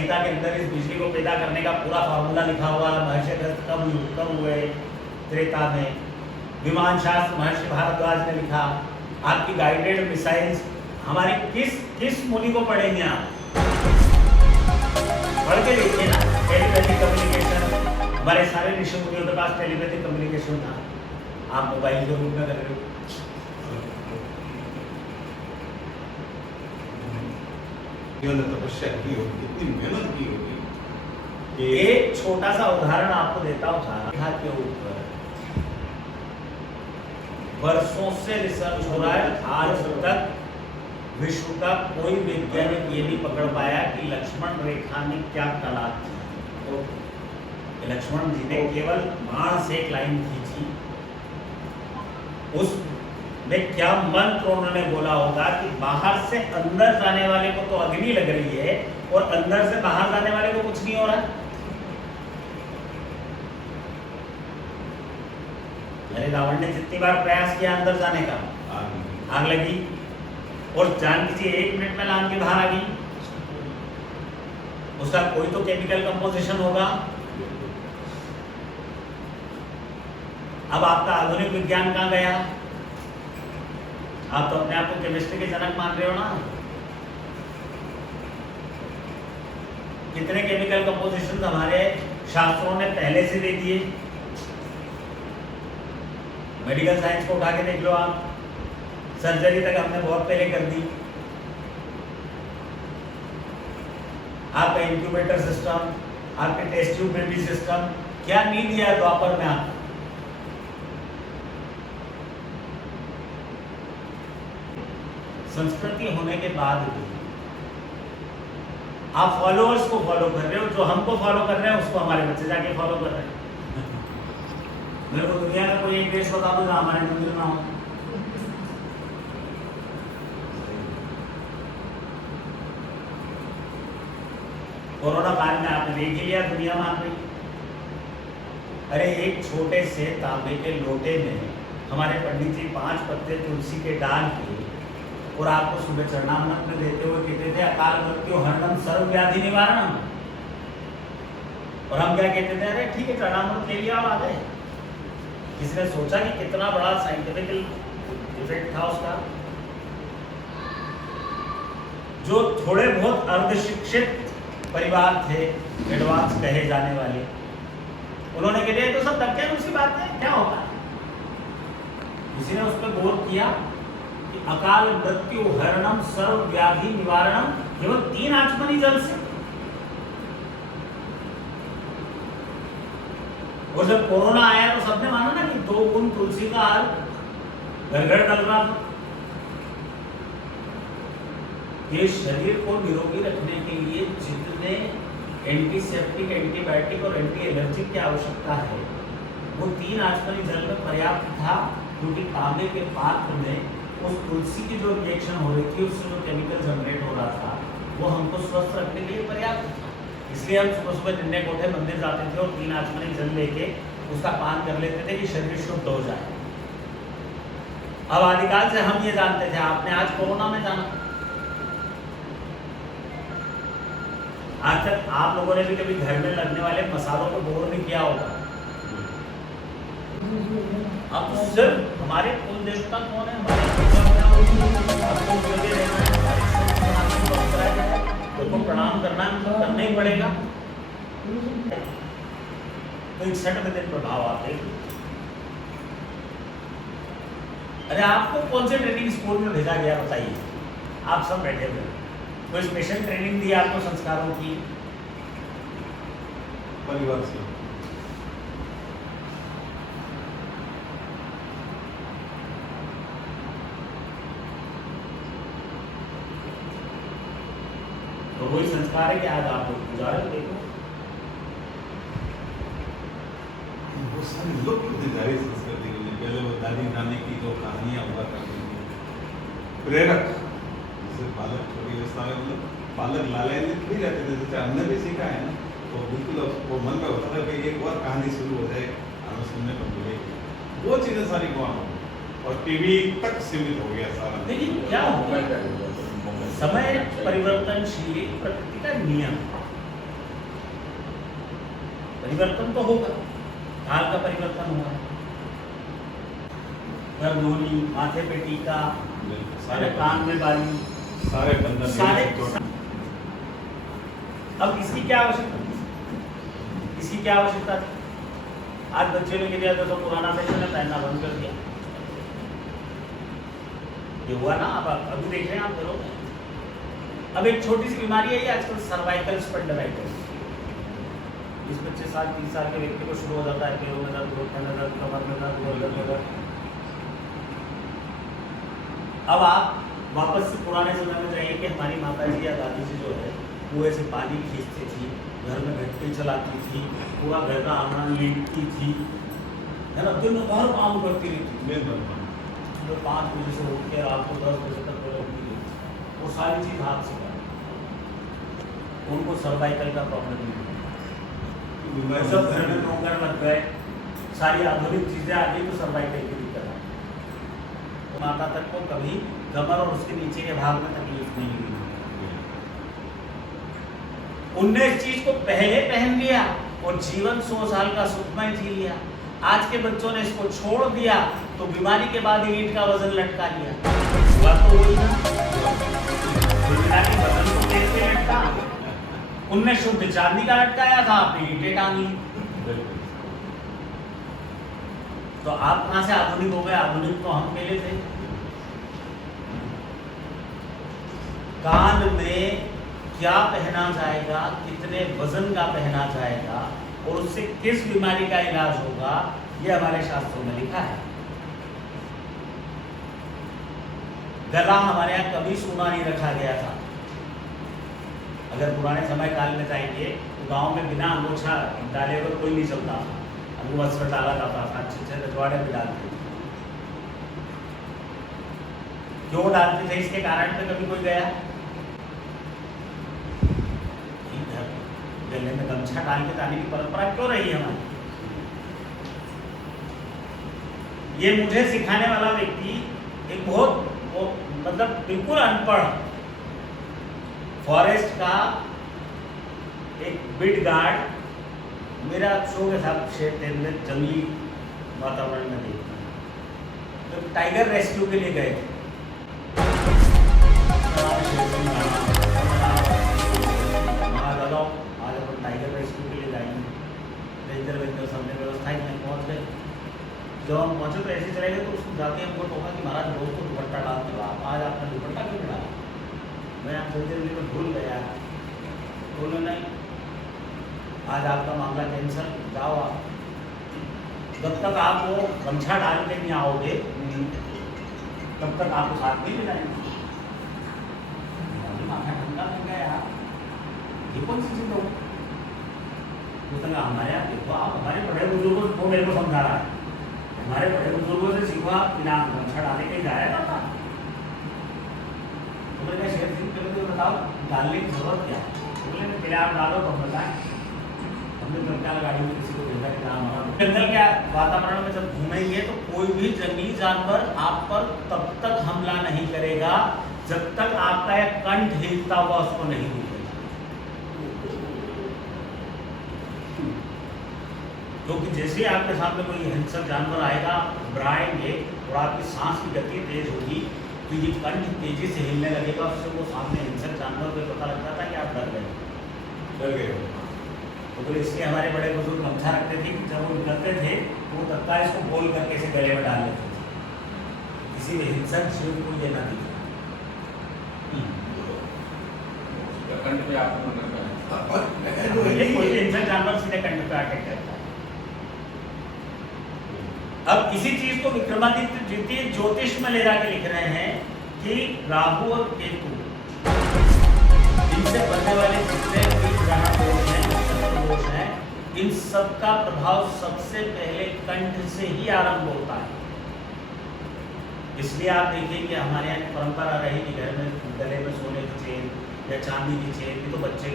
संहिता के अंदर इस बिजली को पैदा करने का पूरा फार्मूला लिखा हुआ है। महर्षि अगस्त्य कब हुए? त्रेता में। विमान शास्त्र महर्षि भारद्वाज ने लिखा। आपकी गाइडेड मिसाइल्स हमारी किस मुनि को पढ़ेंगे आप? पढ़ के देखिए ना, टेलीपैथिक कम्युनिकेशन। हमारे सारे ऋषि मुनियों के पास टेलीपैथिक कम्युनिकेशन था। आप मोबाइल के रूप में कर रहे हो। तपस्या की होगी, इतनी मेहनत की होगी। एक छोटा सा उदाहरण आपको देता हूँ सारा के ऊपर वर्षों से रिसर्च हो रहा है। आज तक विश्व का कोई वैज्ञानिक ये नहीं पकड़ पाया कि लक्ष्मण रेखा में क्या कला थी। तो लक्ष्मण जी ने केवल बाण से एक लाइन खींची, उस में क्या मंत्र उन्होंने बोला होगा कि बाहर से अंदर जाने वाले को तो अग्नि लग रही है और अंदर से बाहर जाने वाले को कुछ नहीं हो रहा। अरे रावण ने जितनी बार प्रयास किया अंदर जाने का, आग लगी। और जान कीजिए 1 मिनट में लान के बाहर आ गई। उसका कोई तो केमिकल कंपोजिशन होगा। अब आपका आधुनिक विज्ञान कहाँ गया? आप तो अपने आप को केमिस्ट्री के जनक मान रहे हो ना। कितने केमिकल कंपोजिशन हमारे शास्त्रों ने पहले से दे दिए। मेडिकल साइंस को उठा के देख लो आप, सर्जरी तक हमने बहुत पहले कर दी। आपका इंक्यूबेटर सिस्टम, आपके टेस्ट ट्यूब बेबी सिस्टम, क्या नहीं दिया द्वापर में आप? संस्कृति होने के बाद भी आप फॉलोअर्स को फॉलो कर रहे हो, जो हमको फॉलो कर रहे हैं उसको हमारे बच्चे जाके फॉलो कर रहे हैं। मेरे को दुनिया का कोई एक देश बता दो जहां हमारे मंदिर ना हो। कोरोना काल में आपने देख ही लिया, दुनिया मान रही। अरे एक छोटे से तांबे के लोटे में हमारे पंडित जी 5 पत्ते तुलसी के डाल के और आपको सुबह चरणामृत में देते हुए कहते थे अकाल मृत्यु हरणम सर्व व्याधि निवारणम। और हम क्या कहते थे? अरे ठीक है चरणामृत ले लिया और आ गए। किसी ने सोचा कि कितना बड़ा साइंटिफिक इफेक्ट था उसका। जो थोड़े बहुत अर्धशिक्षित परिवार थे, एडवांस कहे जाने वाले, उन्होंने कह दिया तो सब धक्के उसकी बात है, क्या होगा? किसी ने उस पर गौर किया कि अकाल मृत्यु हरणम सर्व व्याधि निवारणम केवल 3 आचमनी जल से। और जब कोरोना आया तो सबने माना ना कि 2 बूंद तुलसी का हाल घर घर डल रहा था। ये शरीर को निरोगी रखने के लिए जितने एंटीसेप्टिक, एंटीबायोटिक और एंटी एलर्जिक की आवश्यकता है वो 3 आचमनी जल में पर्याप्त था, क्योंकि तांबे के पात्र में उस तुलसी की जो रिएक्शन हो रही थी, उससे जो केमिकल जनरेट हो रहा था वो हमको स्वस्थ रखने के लिए पर्याप्त था। इसलिए हम सुबह सुबह निन्ने कोठे मंदिर जाते थे और 3 आचमनी जल लेके उसका पान कर लेते थे कि शरीर शुद्ध हो जाए। अब आदिकाल से हम ये जानते थे, आपने आज कोरोना में जाना। आज तक आप लोगों ने भी कभी घर में लगने वाले मसालों को गौर नहीं किया होगा। अब सिर्फ हमारे कुल देवता कौन है, तो प्रणाम करना करना ही पड़ेगा। तो 61 दिन प्रभाव आते। अरे आपको कौन से ट्रेनिंग स्कूल में भेजा गया बताइए? आप सब बैठे हुए, कोई स्पेशल ट्रेनिंग दी आपको संस्कारों की? परिवार से तो वही संस्कार है कि आज आप लोग गुजारे। देखो वो सारी लुप्त होती जा रही संस्कृति के लिए। पहले वो दादी नानी की जो कहानियां हुआ करती थी, प्रेरक, जैसे बालक छोटी अवस्था में मतलब बालक लालच में खिल जाते थे, जैसे हमने भी सीखा है ना, तो बिल्कुल वो मन में होता था कि एक और कहानी शुरू हो जाए, हमें सुनने को मिलेगी। वो चीज़ें सारी वहाँ हो और टीवी तक सीमित हो गया सारा। लेकिन क्या होगा, समय परिवर्तनशील, प्रकृति का नियम। परिवर्तन तो होगा, काल का परिवर्तन हुआ है। गर्दोनी, माथे पे टीका, सारे कान में बाली, सारे बंधन सारे तोड़- अब इसकी क्या आवश्यकता थी? इसकी क्या आवश्यकता थी? आज बच्चे ने दिया तो पुराना फैशन है, पहनना बंद कर दिया। ये हुआ ना, अब अभी देख रहे हैं आप घरों में। अब एक छोटी सी बीमारी है आजकल, सर्वाइकल स्पॉन्डिलाइटिस। 20-25 साल 30 साल के व्यक्ति को शुरू हो जाता है, पैरों में दर्द, घुटने में दर्द, कमर में दर्द, गर्दन में दर्द। अब आप वापस से पुराने समय में जाइए कि हमारी माता जी या दादी जी जो है कुएं से पानी खींचती थी, घर में घंटी चलाती थी, पूरा घर का आंगन लीपती थी, है ना, दिन भर काम करती रहती थी। तो 5 बजे से उठ के रात को 10 बजे तक रहती थी, वो सारी चीज़ हाथ से कर। उनको सर्वाइकल का प्रॉब्लम नहीं हुआ। बीमारी सब घर में नौकर लग गए, सारी आधुनिक चीज़ें आ गई तो सर्वाइकल की दिक्कत आ गई। तो माता तक को कभी कमर और उसके नीचे के भाग में तकलीफ नहीं हुई। उनने इस चीज को पहले पहन लिया और जीवन 100 साल का सुखमय जी लिया। आज के बच्चों ने इसको छोड़ दिया तो बीमारी के बाद ईंट का वजन लटका लिया। हुआ तो वही ना, दुनिया के वजन को देख के लटका। उनने शुद्ध चांदी का लटकाया था, आपने ईंटें टांगी। तो आप कहां से आधुनिक हो गए? आधुनिक तो हम पहले थे। कान में क्या पहना जाएगा, कितने वजन का पहना जाएगा और उससे किस बीमारी का इलाज होगा, यह हमारे शास्त्रों में लिखा है। गला हमारे यहाँ कभी सूना नहीं रखा गया था। अगर पुराने समय काल में जाएंगे तो गांव में बिना अंगोछा डाले हुए कोई नहीं चलता था, अंगू वस्त्र डाला जाता था, अच्छे रजवाड़े भी डालते थे। क्यों डालते थे? इसके कारण पे कभी कोई गया? गले में गमछा डाल के जाने की परंपरा क्यों रही है हमारी? ये मुझे सिखाने वाला व्यक्ति एक मतलब बिल्कुल अनपढ़ फॉरेस्ट का एक बिड गार्ड मेरा शो के साथ क्षेत्र जंगली वातावरण में देखता, तो टाइगर रेस्क्यू के लिए गए थे। टाइगर रेस्क्यू के लिए जाएंगे, रेंजर वेंजर सबने व्यवस्था ही नहीं, पहुँच गए। जब हम पहुँचे तो ऐसे चले गए तो उसको जाके हमको टोका कि महाराज रोज को दुपट्टा डालते हो आप, आज आपने दुपट्टा क्यों डाला? मैं आप जल्दी में भूल गया। बोले नहीं, आज आपका मामला कैंसिल, जाओ आप। जब तक आप वो गमछा डाल के नहीं आओगे तब तक आपको साथ नहीं ले जाएंगे। माथा ठंडा हो गया यार, ये कौन सी चीज़ हो? हमारे यहाँ देखो, आप हमारे बड़े बुजुर्गों को मेरे को समझा रहा है, हमारे बड़े बुजुर्गों से सीखो, आप बिना गमछा डाले कहीं जाया जाता? तो मैंने कहा शेर सिंह पहले तो बताओ डालने की जरूरत क्या है? बोले पहले आप डालो तो बताएं। हमने जंगल गाड़ी में किसी को देखा कि हमारा जंगल के वातावरण में जब घूमेंगे तो कोई भी जंगली जानवर आप पर तब तक हमला नहीं करेगा जब तक आपका एक कंठ हिलता हुआ उसको नहीं दिखेगा। क्योंकि जैसे आपके सामने कोई हिंसक जानवर आएगा, घबराएंगे और आपकी सांस की गति तेज होगी तो ये कंठ तेजी से हिलने लगेगा, उससे वो सामने हिंसक जानवर को पता लगता था कि आप डर गए। तो फिर इसलिए हमारे बड़े बुजुर्ग गमछा रखते थे कि जब वो निकलते थे वो तत्काल इसको बोल करके इसे गले में डाल लेते थे, किसी भी हिंसक जीव को ये ना दिखे। कंठ पे आपको कोई हिंसक जानवर सीधे कंठ पे अटैक करता है। अब इसी चीज को विक्रमादित्य द्वितीय ज्योतिष में ले जाके लिख रहे हैं कि राहु और केतु इनसे बनने वाले जितने भी ग्रह दोष हैं, नक्षत्र दोष हैं, इन सब का प्रभाव सबसे पहले कंठ से ही आरंभ होता है। इसलिए आप देखिए कि हमारे यहाँ परंपरा रही कि घर में गले में सोने की चेन या चांदी की चेन, भी तो बच्चे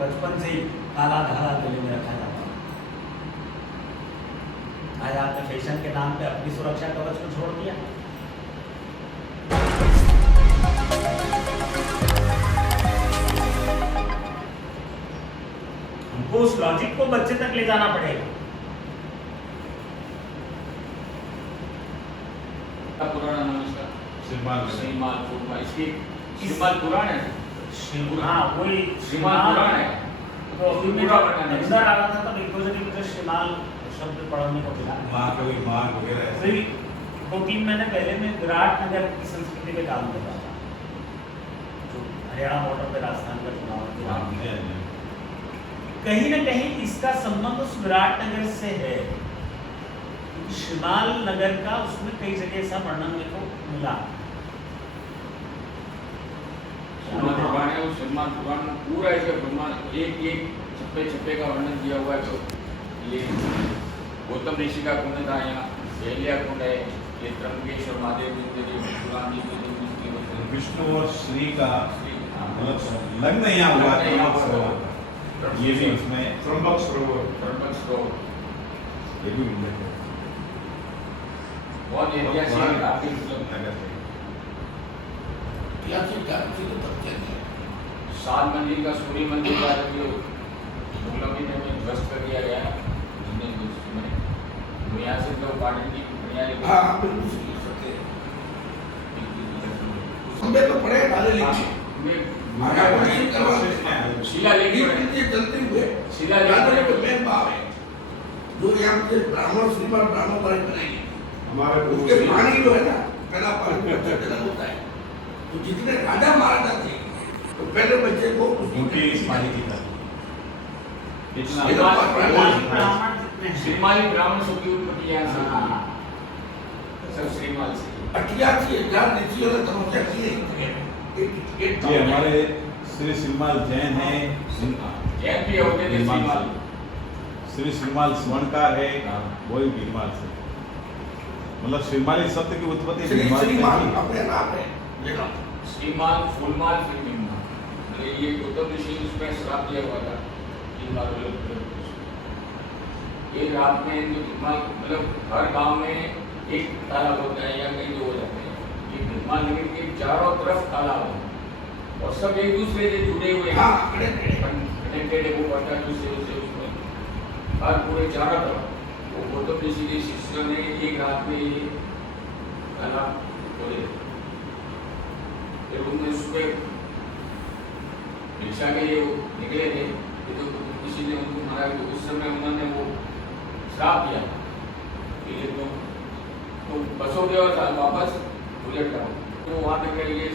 बचपन से ही काला धागा गले में रखा जाता है। आज आपने फैशन के नाम पे अपनी सुरक्षा कवच को छोड़ दिया। हमको उस लॉजिक को बच्चे तक ले जाना पड़ेगा। पुराना नाम इसका श्रीमान श्रीमान फूलमा, इसकी श्रीमान पुराण है, हाँ वही श्रीमान पुराण है। तो अभी मैं पूरा बनाना है। अंदर आ रहा था तब एक दो जगह मुझे श्रीमाल शब्द पढ़ने को मिला। महाकवि मार्ग वगैरह ऐसे फिर 2-3 महीने पहले मैं विराट नगर की संस्कृति पे काम कर रहा था, जो हरियाणा बॉर्डर पे राजस्थान का चुनाव के बाद। कहीं ना कहीं इसका संबंध उस विराट नगर से है, क्योंकि शिमाल नगर का उसमें कई जगह ऐसा वर्णन मेरे को मिला। श्रीमान पुराण है, उस श्रीमान पुराण में पूरा ऐसे ब्रह्मांड एक एक छप्पे छप्पे का वर्णन किया हुआ है। तो ये गौतम ऋषि का कुंड था, यहाँ बेलिया कुंड है, ये त्र्यंबकेश्वर महादेव मंदिर, पुराण जी के विष्णु और श्री का मतलब लग्न यहाँ हुआ त्र्यंबक सरोवर, ये भी उसमें त्र्यंबक सरोवर ये भी उल्लेख है। बहुत ऐतिहासिक है, काफी मतलब नगर है। सात मंदिर का सूर्य मंदिर का जो मुगलों की में ध्वस्त कर दिया गया है, यहाँ से तो पाटन की ब्राह्मण श्रीमान ब्राह्मण पानी बनाएंगे हमारे उसके पानी जो है ना पहला पानी बच्चा पैदा होता है। तो जितने राजा महाराजा थे तो पहले बच्चे को उनकी इस पानी की तरह इतना ब्राह्मण जितने हैं। श्रीमाली ब्राह्मण सबकी उत्पत्ति यहाँ से हुई है। सब श्रीमाल से। 88,000 ऋषियों ने तपस्या की है। ये हमारे श्री श्रीमाल जैन है, जैन भी होते थे श्रीमाल। श्री श्रीमाल स्वर्णकार है, वही भीमाल से, मतलब श्रीमाली शब्द की उत्पत्ति भीमाल से श्रीमान हुई। अपने नाम है जगह श्रीमाल फूलमाल फिर भीममाल। ये गौतम ऋषि उसमें श्राप दिया हुआ था तीन बार एक रात में जो मतलब हर गांव में एक तालाब होता है या कहीं दो हो जाते हैं। ये भीममाल नगर के चारों तरफ तालाब है और सब एक दूसरे से जुड़े हुए हैं। हाँ कनेक्टेड कनेक्टेड है, वो पड़ता है दूसरे उससे उसमें हर पूरे चारों तरफ। वो गौतम ऋषि के शिष्यों ने एक रात में ये तालाब खोले, फिर उन्होंने उसमें भिक्षा के लिए वो निकले थे, तो किसी ने उनको मारा। तो उस समय उन्होंने वो श्राप दिया कि ये तुम बसोगे और वापस उलट जाओ। तो वहाँ तक ये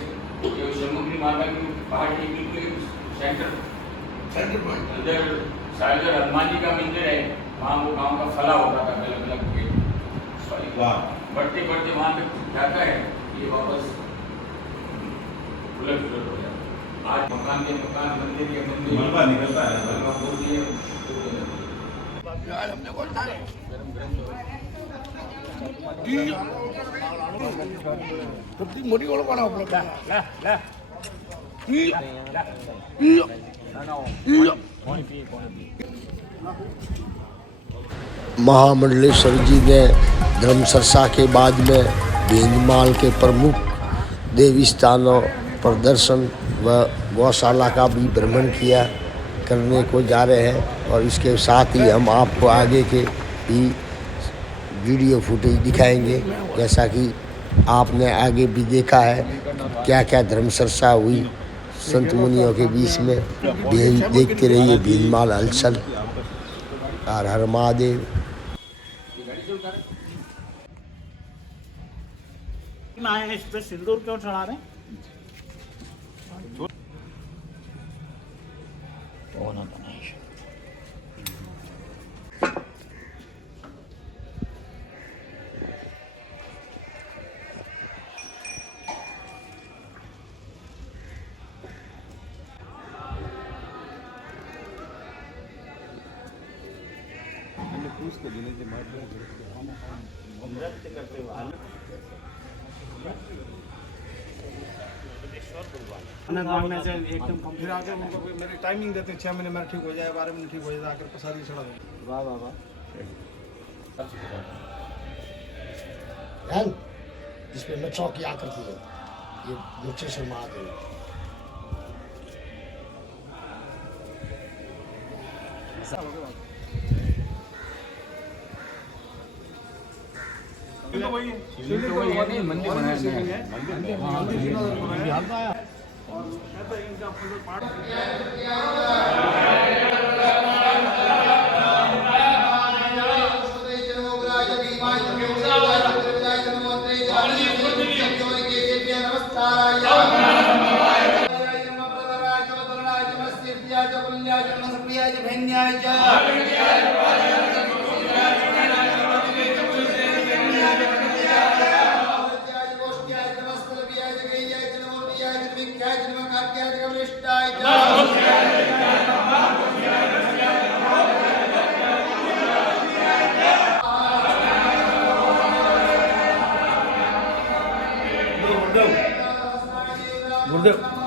समुद्री माता की पहाड़ के बिल्कुल सेंटर पॉइंट अंदर शायद हनुमान जी का मंदिर है, वहाँ वो गाँव का फला होता था अलग अलग के बढ़ते बढ़ते वहाँ तक जाता है, ये वापस उलट हो जाता है। आज मकान के मकान, मंदिर के मंदिर, मलबा निकलता है। मलबा बोल दिए। आज हमने बोलता है कितनी मोटी वाला बना अपना महामंडलेश्वर जी ने धर्मसरसा के बाद में भीनमाल के प्रमुख देवी स्थानों पर दर्शन व गौशाला का भी भ्रमण किया करने को जा रहे हैं। और इसके साथ ही हम आपको आगे के भी वीडियो फुटेज दिखाएंगे, जैसा कि आपने आगे भी देखा है क्या क्या धर्मसरसा हुई संत मुनियों के बीच में। देखते रहिए भीनमाल हलचल। हर हर महादेव। इस पे सिंदूर क्यों चढ़ा रहे हैं? नृत्य करते हुए मांगने से एकदम कम फिर आके उनको मेरी टाइमिंग देते हैं 6 महीने में ठीक हो जाए, 12 महीने ठीक हो जाए, आकर प्रसादी चढ़ा दो। वाह वाह वाह। जिसमें मैं चौकी आकर थी ये मुक्तेश्वर महादेव। तो वही है। शिवलिंग तो वही मंदिर बनाया शिवलिंग है मंदिर जीर्णोद्धार हो रहा है और कहता है इनका मतलब पाठ गुरुदेव